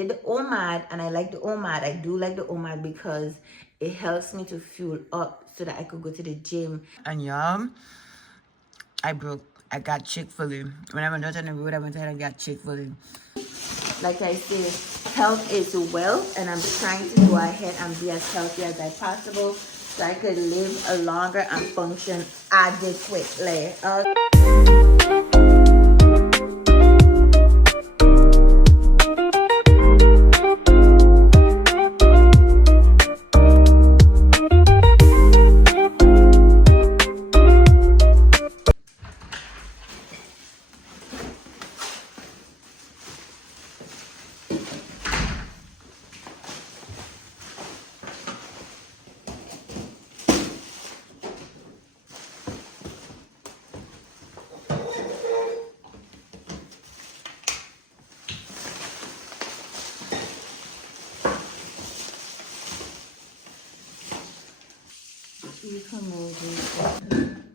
The OMAD, and I like the OMAD. I do like the OMAD because it helps me to fuel up so that I could go to the gym. And y'all, I broke. I got Chick-fil-A. When I went out on the road, I went ahead and got Chick-fil-A. Like I say, health is wealth, and I'm trying to go ahead and be as healthy as I possible so I could live a longer and function adequately.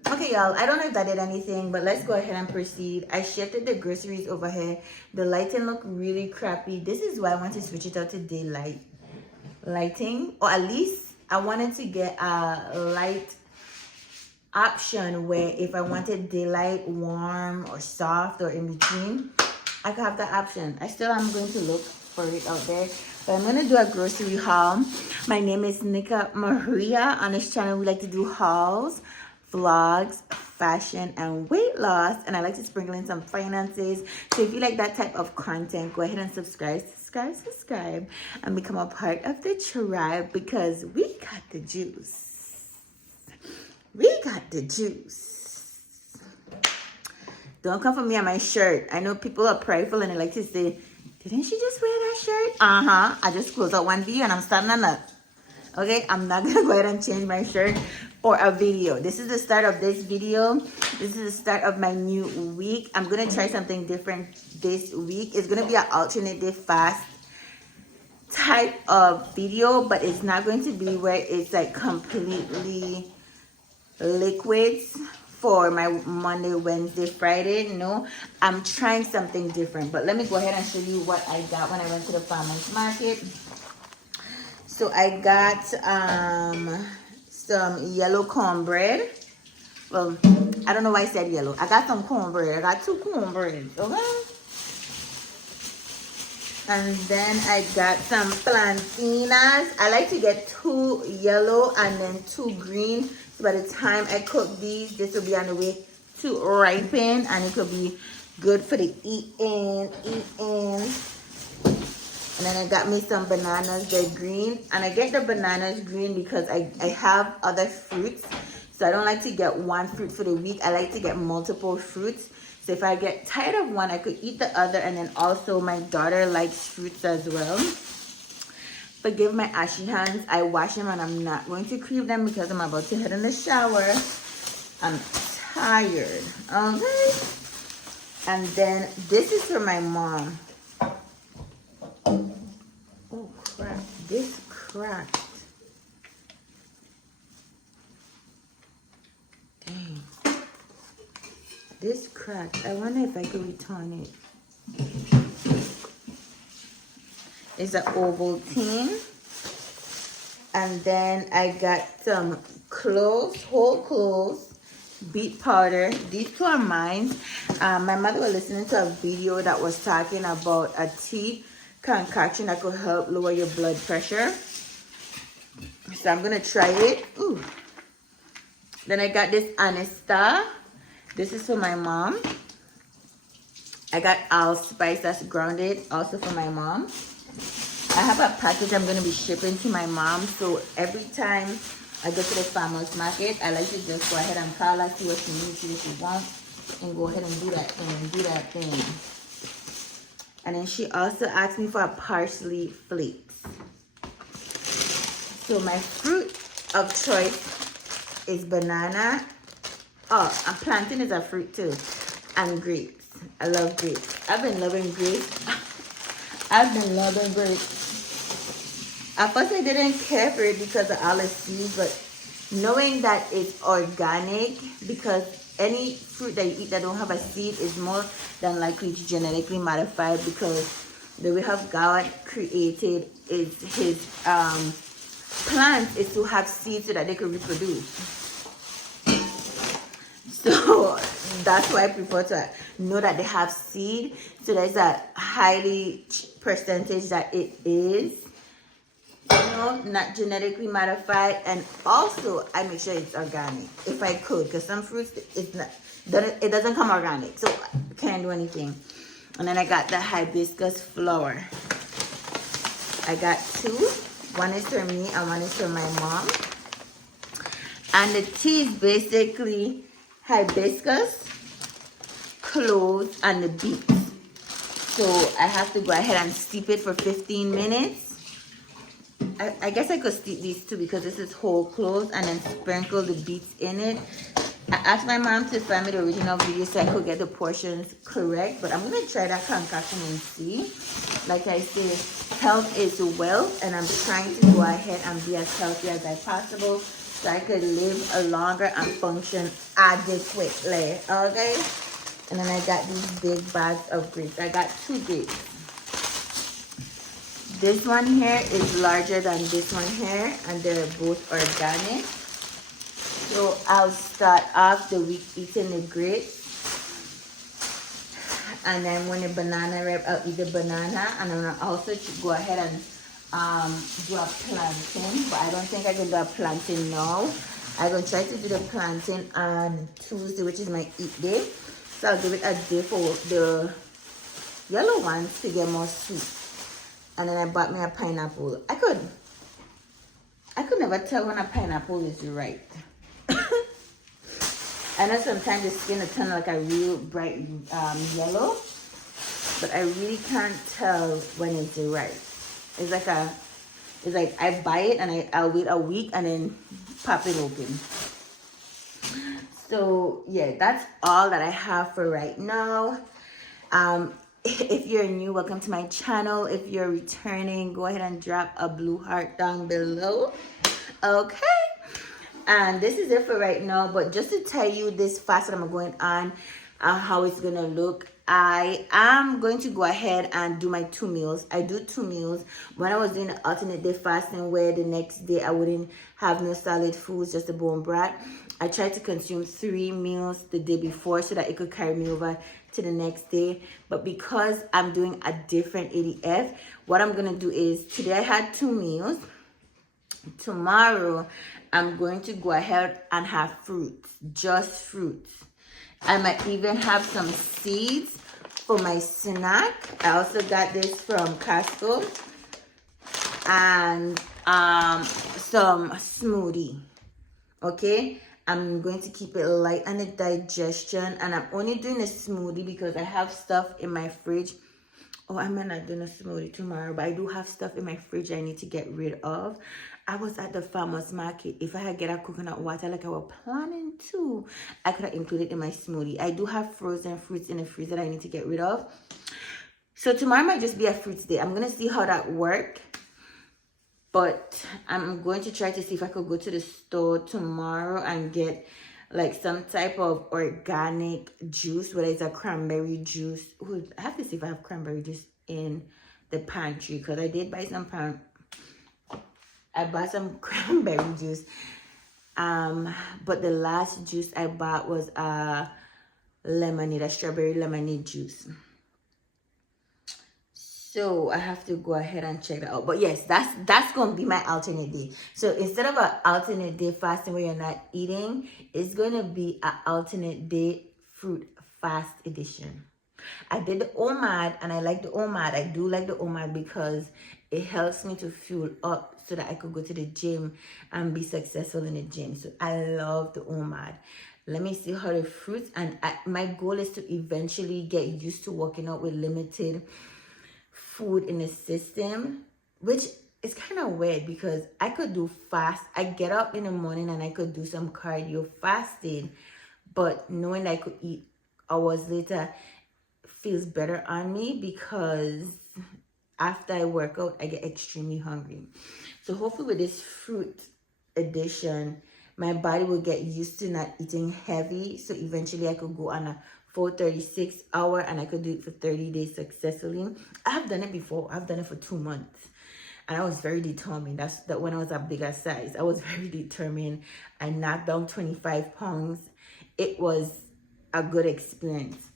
Okay, y'all, I don't know if that did anything, but let's go ahead and proceed. I shifted the groceries over here. The lighting looked really crappy. This is why I want to switch it out to daylight lighting, or at least I wanted to get a light option where if I wanted daylight, warm or soft or in between, I could have that option. I still am going to look for it out there, but I'm going to do a grocery haul. My name is Nika Maria. On this channel, we like to do hauls, vlogs, fashion, and weight loss, and I like to sprinkle in some finances. So if you like that type of content, go ahead and subscribe, and become a part of the tribe, because we got the juice. We got the juice. Don't come for me on my shirt. I know people are prideful and they like to say, didn't she just wear that shirt? I just closed out one video and I'm starting another. Okay, I'm not gonna go ahead and change my shirt for a video. This is the start of this video. This is the start of my new week. I'm gonna try something different this week. It's gonna be an alternative fast type of video, but it's not going to be where it's like completely liquids for my Monday, Wednesday, Friday. No, I'm trying something different. But let me go ahead and show you what I got when I went to the farmer's market. So I got some yellow cornbread. Well, I don't know why I said yellow. I got some cornbread. I got 2 cornbreads, okay? And then I got some plantinas. I like to get 2 yellow and then 2 green. So by the time I cook these, this will be on the way to ripen, and it will be good for the eating. And then I got me some bananas. They're green, and I get the bananas green because I have other fruits. So I don't like to get one fruit for the week. I like to get multiple fruits. So if I get tired of one, I could eat the other. And then also my daughter likes fruits as well. Forgive my ashy hands. I wash them and I'm not going to cream them because I'm about to head in the shower. I'm tired. Okay. And then this is for my mom. Oh crap. This cracked. Dang. This cracked. I wonder if I could return it. It's an Ovaltine. And then I got some cloves, whole cloves, beet powder. These 2 are mine. My mother was listening to a video that was talking about a tea concoction that could help lower your blood pressure. So I'm going to try it. Ooh. Then I got this Anesta. This is for my mom. I got allspice that's grounded, also for my mom. I have a package I'm going to be shipping to my mom. So every time I go to the farmer's market, I like to just go ahead and call her, see what she needs, see what she wants, and go ahead and do that thing. And then she also asked me for a parsley flakes. So my fruit of choice is banana. Oh, and plantain is a fruit too. And grapes. I love grapes. I've been loving grapes. At first I didn't care for it because of all the seeds, but knowing that it's organic, because any fruit that you eat that don't have a seed is more than likely to genetically modified, because the way how God created is his plants is to have seeds so that they could reproduce. So that's why I prefer to know that they have seed. So there's a highly percentage that it is, not genetically modified. And also I make sure it's organic if I could, because some fruits it doesn't come organic, so I can't do anything. And then I got the hibiscus flower. I got two. One is for me and one is for my mom. And the tea is basically hibiscus, cloves, and the beets. So I have to go ahead and steep it for 15 minutes. I guess I could steep these two because this is whole cloves, and then sprinkle the beets in it. I asked my mom to find me the original video so I could get the portions correct, but I'm going to try that concoction and see. Like I said, health is wealth, and I'm trying to go ahead and be as healthy as I possible so I could live a longer and function adequately, okay? And then I got these big bags of grapes. I got 2 grapes. This one here is larger than this one here, and they're both organic. So I'll start off the week eating the grapes, and then when the banana ripe, I'll eat the banana, and then I'll also go ahead and do a plantain, but I don't think I can do a plantain now. I'm going to try to do the plantain on Tuesday, which is my eat day. So I'll give it a day for the yellow ones to get more sweet. And then I bought me a pineapple. I could never tell when a pineapple is ripe. I know sometimes the skin will turn like a real bright yellow, but I really can't tell when it's ripe. It's like I buy it and I'll wait a week and then pop it open. So yeah, that's all that I have for right now. If you're new, welcome to my channel. If you're returning, go ahead and drop a blue heart down below. Okay. And this is it for right now. But just to tell you this fast that I'm going on, how it's going to look, I am going to go ahead and do my 2 meals. I do 2 meals. When I was doing the alternate day fasting, where the next day I wouldn't have no solid foods, just a bone broth, I tried to consume 3 meals the day before so that it could carry me over to the next day. But because I'm doing a different ADF, what I'm going to do is, today I had 2 meals. Tomorrow, I'm going to go ahead and have fruits, just fruits. I might even have some seeds for my snack. I also got this from Costco. And some smoothie. Okay? I'm going to keep it light on the digestion. And I'm only doing a smoothie because I have stuff in my fridge. Oh, I might not do a smoothie tomorrow, but I do have stuff in my fridge I need to get rid of. I was at the farmer's market. If I had get a coconut water like I was planning to, I could have included it in my smoothie. I do have frozen fruits in the freezer that I need to get rid of. So tomorrow might just be a fruits day. I'm going to see how that works. But I'm going to try to see if I could go to the store tomorrow and get like some type of organic juice, whether it's a cranberry juice. Ooh, I have to see if I have cranberry juice in the pantry, because I did buy some I bought some cranberry juice. But the last juice I bought was a strawberry lemonade juice. So I have to go ahead and check that out. But yes, that's going to be my alternate day. So instead of an alternate day fasting where you're not eating, it's going to be an alternate day fruit fast edition. I did the OMAD and I like the OMAD. I do like the OMAD because it helps me to fuel up so that I could go to the gym and be successful in the gym. So I love the OMAD. Let me see how the fruits, and my goal is to eventually get used to working out with limited food in the system, which is kind of weird because I could do fast. I get up in the morning and I could do some cardio fasting, but knowing that I could eat hours later feels better on me because after I work out, I get extremely hungry. So hopefully with this fruit addition, my body will get used to not eating heavy. So eventually I could go on a for 36 hour, and I could do it for 30 days successfully. I have done it before. I've done it for 2 months, and I was very determined. That's that when I was a bigger size, I was very determined. I knocked down 25 pounds. It was a good experience,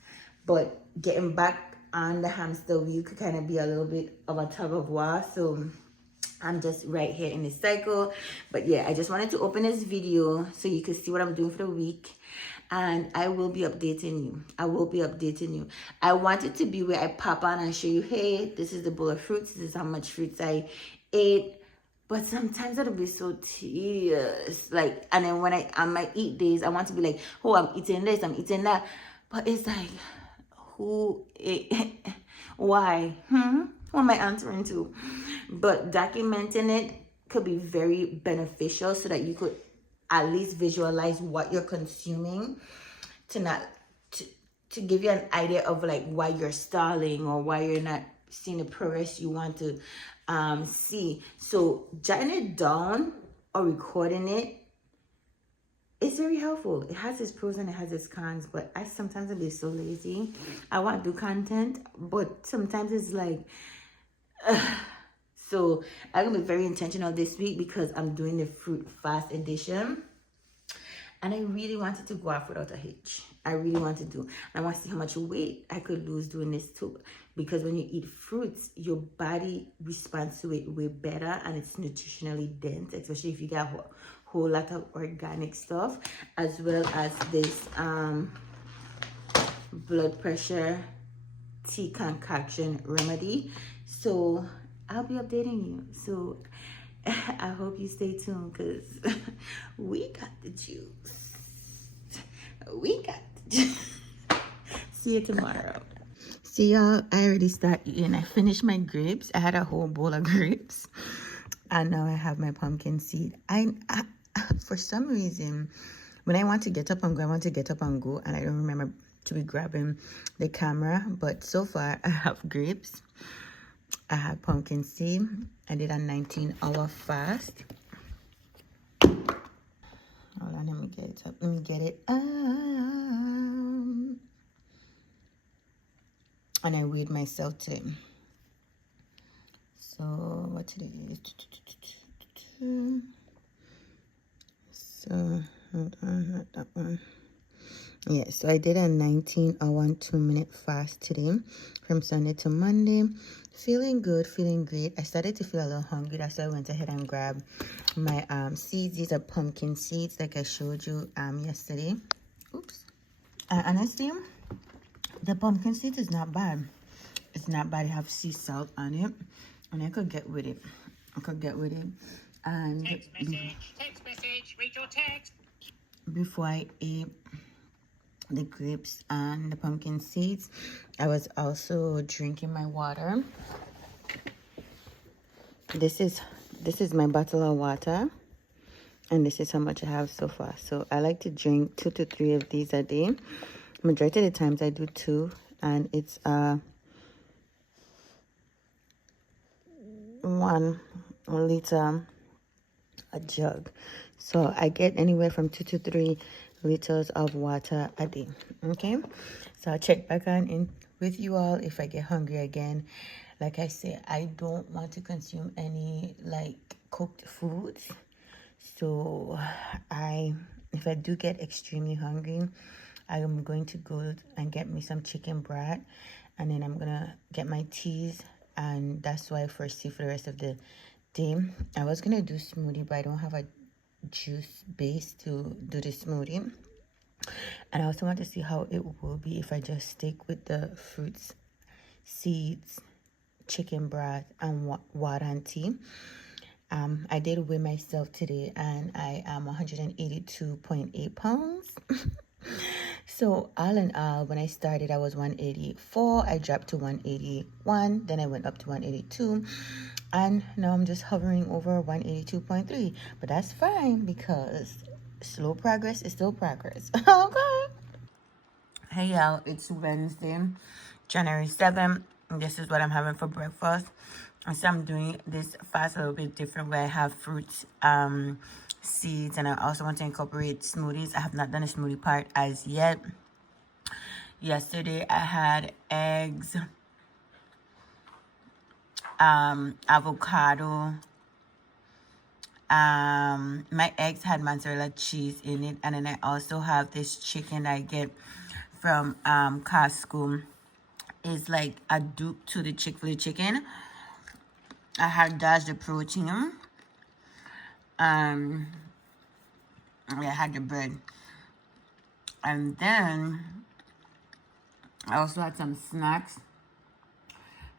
but getting back on the hamster wheel could kind of be a little bit of a tug of war. So I'm just right here in this cycle. But yeah, I just wanted to open this video so you can see what I'm doing for the week, and I will be updating you. I will be updating you. I want it to be where I pop on and show you, hey, this is the bowl of fruits, this is how much fruits I ate. But sometimes it'll be so tedious, like, and then when I on my eat days, I want to be like, oh, I'm eating this, I'm eating that. But it's like, who ate? Why? What am I answering to? But documenting it could be very beneficial so that you could at least visualize what you're consuming, to not to give you an idea of like why you're stalling or why you're not seeing the progress you want to see. So jotting it down or recording it, it's very helpful. It has its pros and it has its cons, but I sometimes be so lazy. I want to do content, but sometimes it's like, so I'm gonna be very intentional this week because I'm doing the fruit fast edition, and I really wanted to go off without a hitch. I really want to do. I want to see how much weight I could lose doing this too, because when you eat fruits, your body responds to it way better, and it's nutritionally dense, especially if you got a whole lot of organic stuff, as well as this blood pressure tea concoction remedy. So I'll be updating you. So I hope you stay tuned, because we got the juice. We got the juice. See you tomorrow. See y'all, I already started eating. I finished my grapes. I had a whole bowl of grapes, and now I have my pumpkin seed. I for some reason, when I want to get up and go, I want to get up and go, and I don't remember to be grabbing the camera. But so far, I have grapes, I have pumpkin seed. I did a 19-hour fast. Hold on, let me get it up. Let me get it up. And I weighed myself today. So what today is? So hold on, not that one. Yeah, so I did a 19-hour and 2-minute fast today, from Sunday to Monday. Feeling good, feeling great. I started to feel a little hungry. That's why I went ahead and grabbed my seeds. These are pumpkin seeds, like I showed you yesterday. Oops. Honestly, the pumpkin seeds is not bad. It's not bad. I have sea salt on it, and I could get with it. And text message, read your text. Before I ate the grapes and the pumpkin seeds, I was also drinking my water. This is my bottle of water, and this is how much I have so far. So I like to drink 2 to 3 of these a day. Majority of the times I do 2, and it's 1 liter a jug. So I get anywhere from 2 to 3 liters of water a day. Okay, so I'll check back on in with you all if I get hungry again. Like I said, I don't want to consume any like cooked foods. So if I do get extremely hungry, I am going to go and get me some chicken broth, and then I'm gonna get my teas, and that's why I foresee for the rest of the day. I was gonna do smoothie, but I don't have a juice base to do the smoothie, and I also want to see how it will be if I just stick with the fruits, seeds, chicken broth, and water and tea. I did weigh myself today, and I am 182.8 pounds. So all in all, when I started, I was 184. I dropped to 181. Then I went up to 182. And now I'm just hovering over 182.3. But that's fine, because slow progress is still progress. Okay. Hey, y'all. It's Wednesday, January 7th. And this is what I'm having for breakfast. And so I'm doing this fast a little bit different, where I have fruits, seeds, and I also want to incorporate smoothies. I have not done a smoothie part as yet. Yesterday I had eggs, avocado. My eggs had mozzarella cheese in it, and then I also have this chicken I get from Costco. It's like a dupe to the Chick-fil-A chicken. I had dashed the protein. I had the bread, and then I also had some snacks.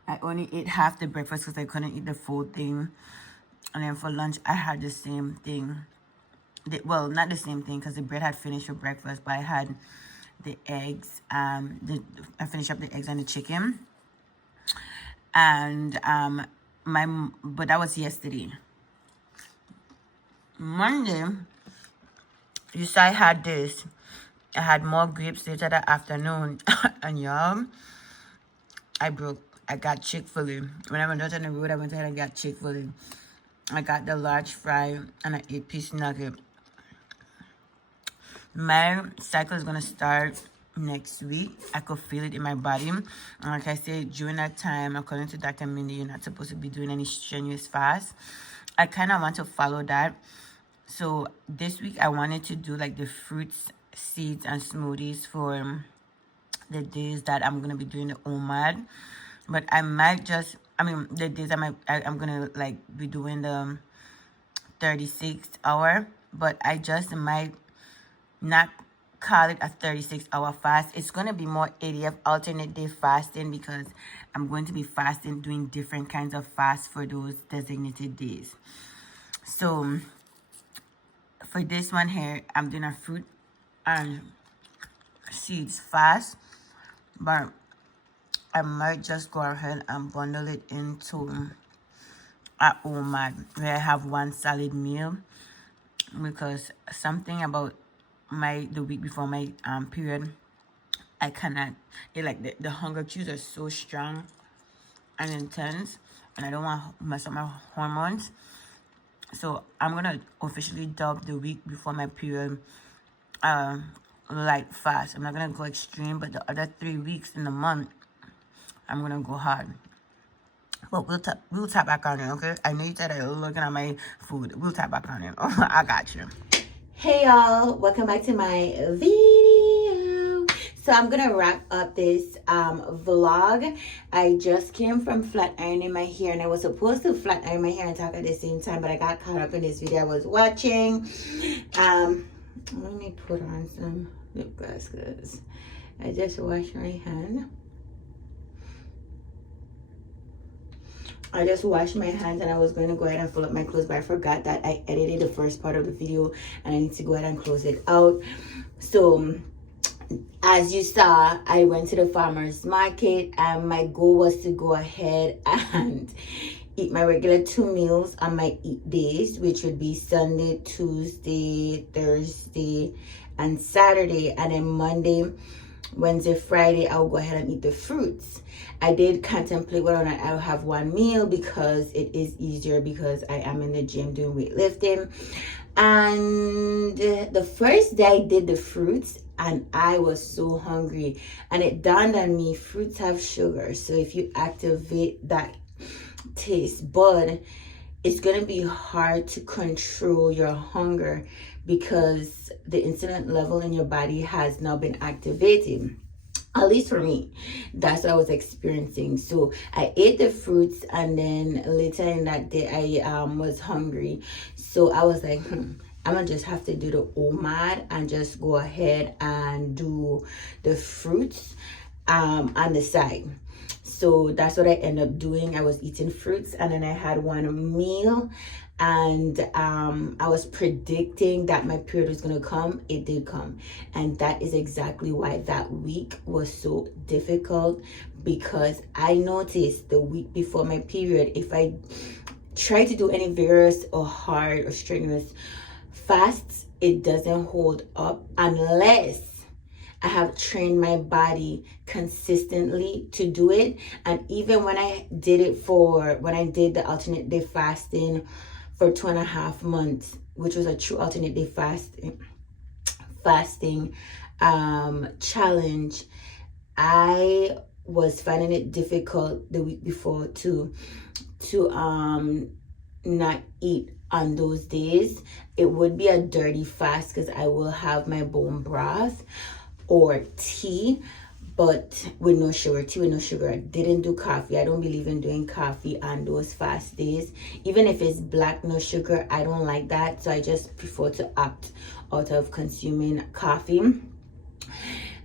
I only ate half the breakfast because I couldn't eat the full thing. And then for lunch, I had the same thing. Well, not the same thing because the bread had finished for breakfast, but I had the eggs. I finished up the eggs and the chicken. And but that was yesterday. Monday, you saw I had this. I had more grapes later that afternoon. And y'all, I got Chick-fil-A. When I went out on the road, I went ahead and got Chick-fil-A. I got the large fry and an 8-piece nugget. My cycle is going to start next week. I could feel it in my body. And like I said, during that time, according to Dr. Mindy, you're not supposed to be doing any strenuous fast. I kind of want to follow that. So this week, I wanted to do like the fruits, seeds, and smoothies for the days that I'm going to be doing the OMAD. But I might just, the days I'm going to like be doing the 36 hour. But I just might not call it a 36-hour fast. It's going to be more ADF alternate day fasting because I'm going to be fasting, doing different kinds of fasts for those designated days. So for this one here, I'm doing a fruit and seeds fast, but I might just go ahead and bundle it into a OMAD where I have one solid meal, because something about the week before my period, I cannot, the hunger cues are so strong and intense, and I don't want to mess up my hormones. So I'm gonna officially dub the week before my period light fast. I'm not gonna go extreme, but the other 3 weeks in the month, I'm gonna go hard. But we'll tap back on it, okay? I know you said I was looking at my food. We'll tap back on it. Oh, I got you. Hey y'all, welcome back to my video. So I'm gonna wrap up this vlog. I just came from flat ironing my hair, and I was supposed to flat iron my hair and talk at the same time, but I got caught up in this video I was watching. Let me put on some lip gloss because I just washed my hand. I just washed my hands and I was going to go ahead and fill up my clothes, but I forgot that I edited the first part of the video and I need to go ahead and close it out. So as you saw, I went to the farmer's market and my goal was to go ahead and eat my regular 2 meals on my eat days, which would be Sunday, Tuesday, Thursday, and Saturday. And then Monday, Wednesday, Friday, I'll go ahead and eat the fruits. I did contemplate whether or not I'll have 1 meal because it is easier because I am in the gym doing weightlifting. And the first day I did the fruits and I was so hungry, and it dawned on me, fruits have sugar. So if you activate that taste bud, it's going to be hard to control your hunger because the insulin level in your body has now been activated. At least for me, that's what I was experiencing. So I ate the fruits, and then later in that day I was hungry. So I was like, I'm gonna just have to do the OMAD and just go ahead and do the fruits on the side. So that's what I ended up doing. I was eating fruits, and then I had 1 meal, and I was predicting that my period was going to come. It did come, and that is exactly why that week was so difficult, because I noticed the week before my period, if I try to do any vigorous or hard or strenuous fasts, it doesn't hold up unless I have trained my body consistently to do it. And even when I did the alternate day fasting for 2.5 months, which was a true alternate day fasting challenge, I was finding it difficult the week before to not eat on those days. It would be a dirty fast because I will have my bone broth or tea, but with no sugar. Tea with no sugar. I didn't do coffee. I don't believe in doing coffee on those fast days. Even if it's black, no sugar, I don't like that. So I just prefer to opt out of consuming coffee.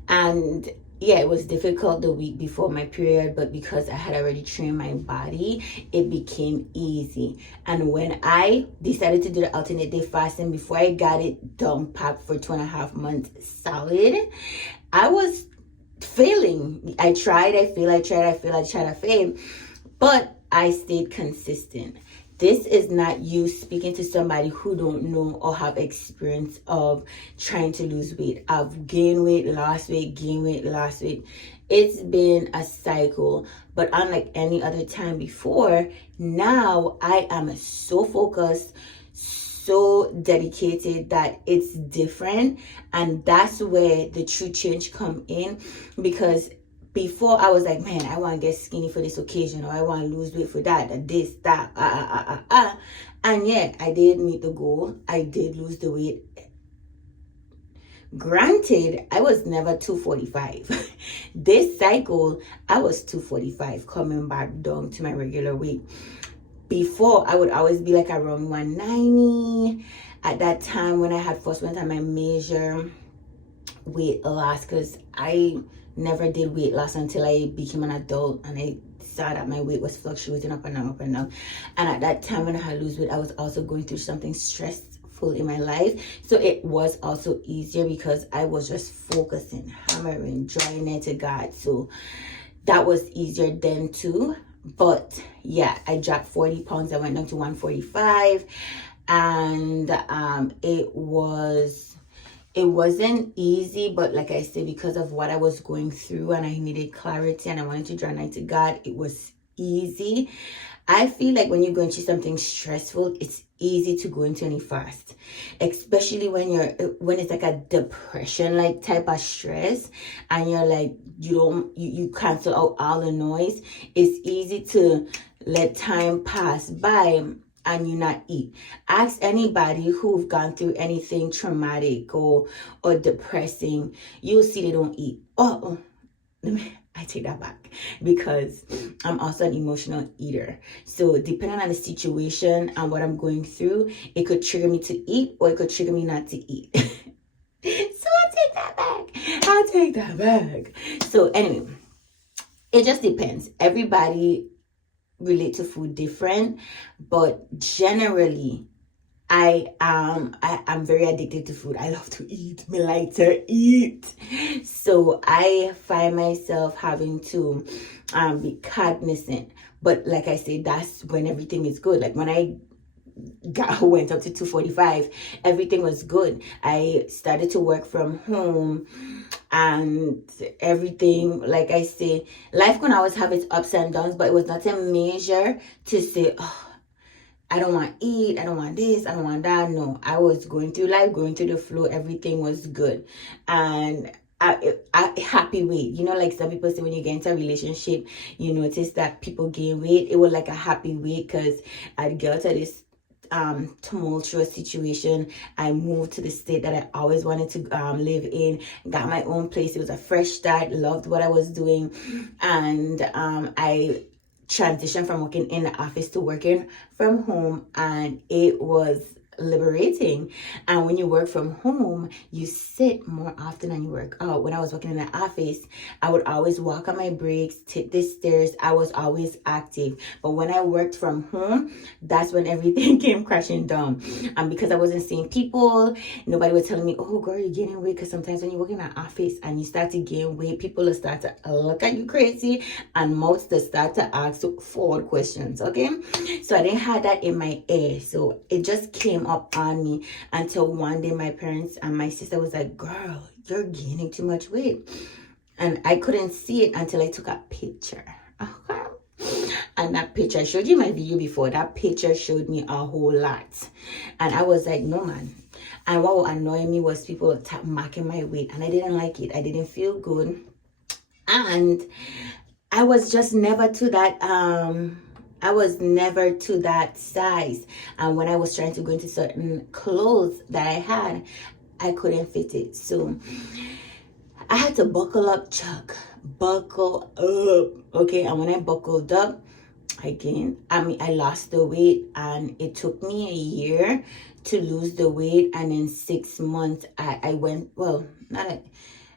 And yeah, it was difficult the week before my period, but because I had already trained my body, it became easy. And when I decided to do the alternate day fasting, before I got it done packed for 2.5 months solid, I was failing. I tried, I failed, I tried, I failed, I tried, I failed, but I stayed consistent. This is not you speaking to somebody who don't know or have experience of trying to lose weight. I've gained weight, lost weight, gained weight, lost weight. It's been a cycle, but unlike any other time before, now I am so focused, so dedicated that it's different. And that's where the true change come in, because before I was like, man, I want to get skinny for this occasion, or I want to lose weight for that, this, that, and yet I did meet the goal. I did lose the weight. Granted, I was never 245. This cycle, I was 245, coming back down to my regular weight. Before, I would always be like around 190. At that time, when I had first went on my major weight loss, because I never did weight loss until I became an adult, and I saw that my weight was fluctuating up and down, up and down. And at that time when I had lose weight, I was also going through something stressful in my life. So it was also easier because I was just focusing, hammering, drawing near to God. So that was easier then too. But yeah, I dropped 40 pounds. I went down to 145, and it wasn't easy, but like I said, because of what I was going through and I needed clarity and I wanted to draw nigh to God, it was easy. I feel like when you're going through something stressful, it's easy to go into any fast, especially when it's like a depression like type of stress, and you're like, you cancel out all the noise. It's easy to let time pass by and you not eat. Ask anybody who've gone through anything traumatic or depressing. You'll see they don't eat. I take that back, because I'm also an emotional eater. So depending on the situation and what I'm going through, it could trigger me to eat or it could trigger me not to eat. So I'll take that back. I'll take that back. So anyway, it just depends. Everybody relate to food different, but generally I'm very addicted to food. I love to eat. Me like to eat. So I find myself having to be cognizant. But like I said, that's when everything is good. Like when I went up to 245, everything was good. I started to work from home and everything. Like I say, life can always have its ups and downs, but it was not a measure to say, oh, I don't want to eat, I don't want this, I don't want that. No, I was going through life, going through the flow. Everything was good. And I happy weight. You know, like some people say when you get into a relationship, you notice that people gain weight. It was like a happy weight, because I'd get out of this tumultuous situation. I moved to the state that I always wanted to live in, got my own place. It was a fresh start, loved what I was doing. And I transitioned from working in the office to working from home, and it was liberating. And when you work from home, you sit more often than you work out. When I was working in the office, I would always walk on my breaks, take the stairs. I was always active. But when I worked from home, that's when everything came crashing down. And because I wasn't seeing people, nobody was telling me, oh girl, you're gaining weight. Because sometimes when you work in an office and you start to gain weight, people will start to look at you crazy, and mouths to start to ask forward questions. Okay, so I didn't have that in my ear. So it just came up on me until one day my parents and my sister was like, girl, you're gaining too much weight. And I couldn't see it until I took a picture. Okay. And that picture, I showed you my video before, that picture showed me a whole lot. And I was like, no man. And what would annoy me was people marking my weight, and I didn't like it. I didn't feel good. And I was just never to that I was never to that size. And when I was trying to go into certain clothes that I had, I couldn't fit it. So I had to buckle up, Chuck. Buckle up. Okay, and when I buckled up, again, I lost the weight, and it took me a year to lose the weight, and in 6 months I went, well, not a,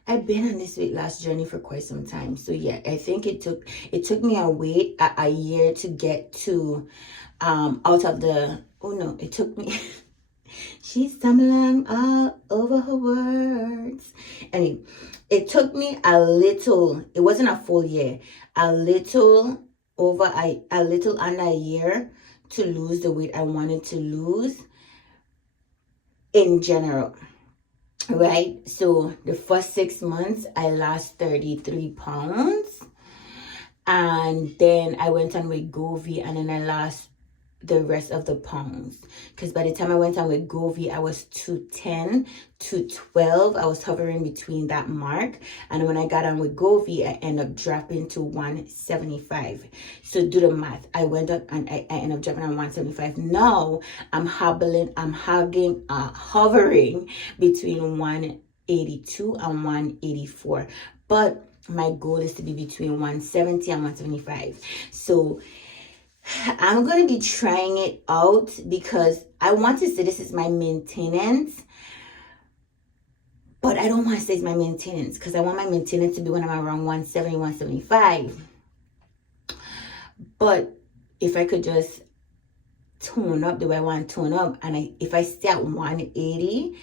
I've been on this weight loss journey for quite some time. So yeah, I think it took me a year to get to out of the, oh no, it took me she's stumbling all over her words. Anyway, it took me a little, it wasn't a full year, a little a little under a year to lose the weight I wanted to lose in general. Right? So the first 6 months I lost 33 pounds. And then I went on Wegovy, and then I lost the rest of the pounds, because by the time I went on with Wegovy, I was 210, 212. I was hovering between that mark, and when I got on with Wegovy, I ended up dropping to 175. So do the math. I went up and I ended up dropping on 175. Now I'm hovering between 182 and 184, but my goal is to be between 170 and 175. So I'm going to be trying it out because I want to say this is my maintenance, but I don't want to say it's my maintenance because I want my maintenance to be when I'm around 170, 175. But if I could just tone up the way I want to tone up, and if I stay at 180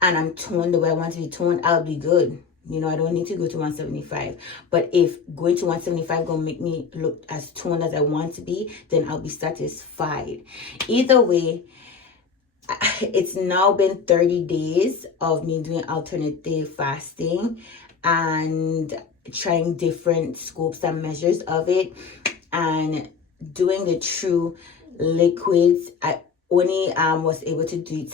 and I'm toned the way I want to be toned, I'll be good. You know, I don't need to go to 175. But if going to 175 gonna make me look as toned as I want to be, then I'll be satisfied. Either way, it's now been 30 days of me doing alternative fasting and trying different scopes and measures of it and doing the true liquids. I only was able to do it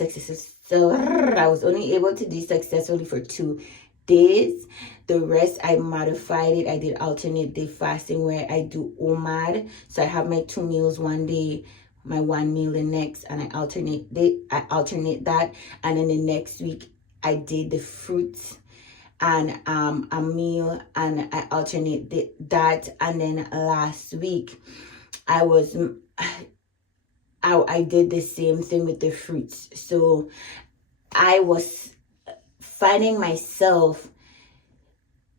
successfully for 2 days. The rest I modified it. I did alternative fasting where I do OMAD. So I have my 2 meals one day, my 1 meal the next, and I alternate that. And then the next week I did the fruits and a meal, and I alternate that. And then last week I did the same thing with the fruits. So I was finding myself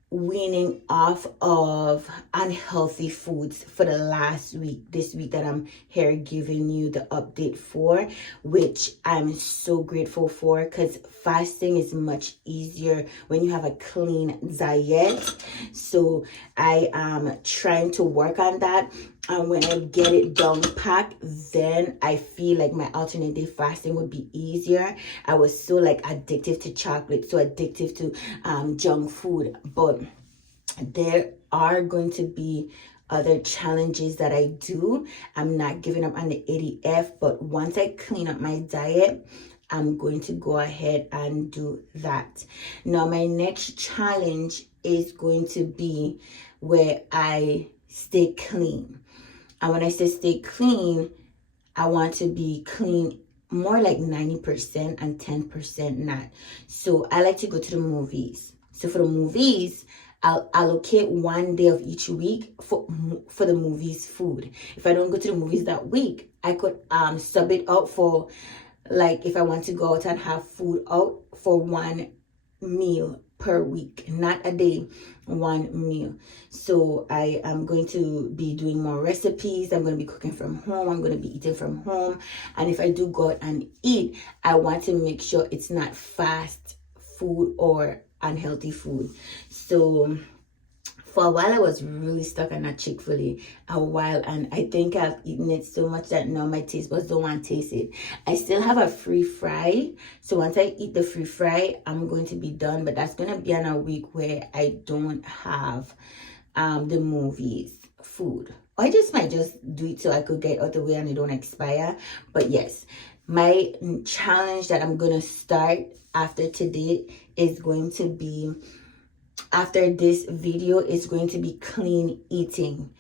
weaning off of unhealthy foods for the last week, this week that I'm here giving you the update for, which I'm so grateful for, because fasting is much easier when you have a clean diet. So I am trying to work on that. And when I get it down packed, then I feel like my alternative fasting would be easier. I was so addictive to chocolate, so addictive to junk food. But there are going to be other challenges that I do. I'm not giving up on the ADF, but once I clean up my diet, I'm going to go ahead and do that. Now, my next challenge is going to be where I stay clean. And when I say stay clean, I want to be clean more like 90% and 10% not. So I like to go to the movies. So for the movies, I'll allocate 1 day of each week for the movies food. If I don't go to the movies that week, I could sub it out for, like, if I want to go out and have food out for 1 meal per week, not a day, 1 meal. So I am going to be doing more recipes. I'm going to be cooking from home. I'm going to be eating from home. And if I do go out and eat, I want to make sure it's not fast food or unhealthy food. So for a while, I was really stuck on that Chick-fil-A and I think I've eaten it so much that now my taste buds don't want to taste it. I still have a free fry, so once I eat the free fry, I'm going to be done, but that's going to be on a week where I don't have the movies food. Or I might just do it so I could get out the way and it don't expire. But yes, my challenge that I'm going to start after today is going to be after this video is going to be clean eating.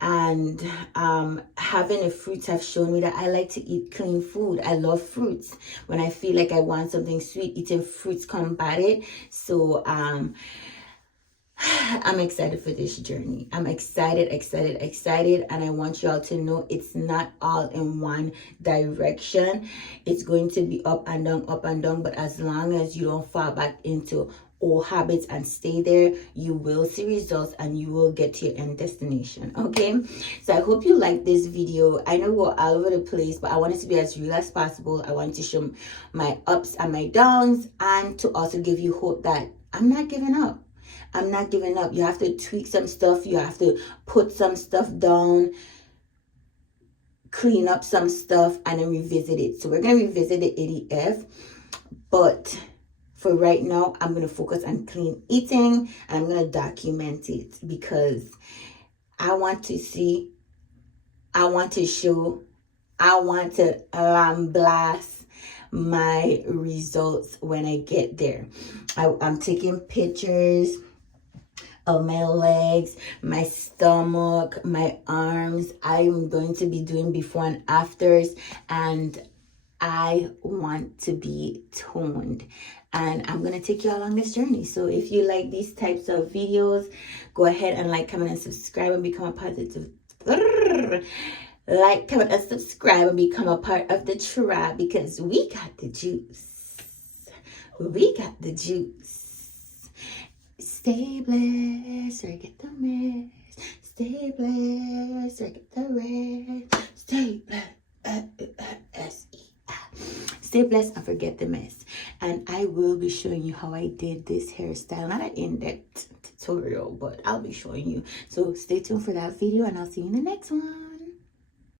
And having the fruits have shown me that I like to eat clean food. I love fruits. When I feel like I want something sweet, eating fruits combat it. So I'm excited for this journey. I'm excited, and I want y'all to know it's not all in one direction. It's going to be up and down, but as long as you don't fall back into old habits and stay there, you will see results and you will get to your end destination. Okay, so I hope you like this video. I know we're all over the place, but I want it to be as real as possible. I want to show my ups and my downs, and to also give you hope that I'm not giving up. I'm not giving up. You have to tweak some stuff. You have to put some stuff down, clean up some stuff, and then revisit it. So we're going to revisit the ADF. But for right now, I'm going to focus on clean eating. And I'm going to document it because I want to see, I want to show, I want to blast my results when I get there. I'm taking pictures of my legs, my stomach, my arms. I'm going to be doing before and afters, and I want to be toned, and I'm going to take you along this journey. So if you like these types of videos, go ahead and like, comment, and subscribe and become a part of the like, comment, and subscribe and become a part of the tribe, because we got the juice. We got the juice. Stay blessed, or get the mess. Stay blessed, or get the rest. Stay blessed, stay blessed and forget the mess. And I will be showing you how I did this hairstyle. Not an in-depth tutorial, but I'll be showing you. So stay tuned for that video, and I'll see you in the next one.